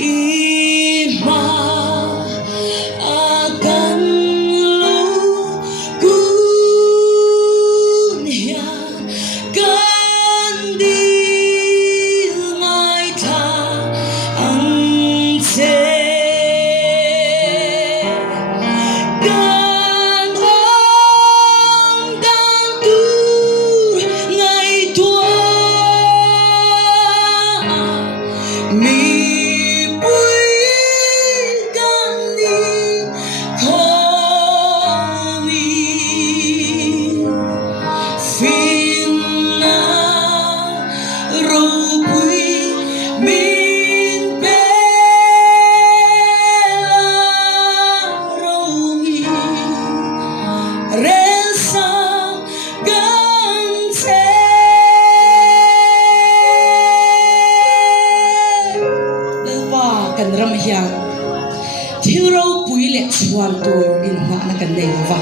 ima akan lukunya kandil ngai tha ang se kan ram hiang thil ro pui le chuan tur in na kan nei wa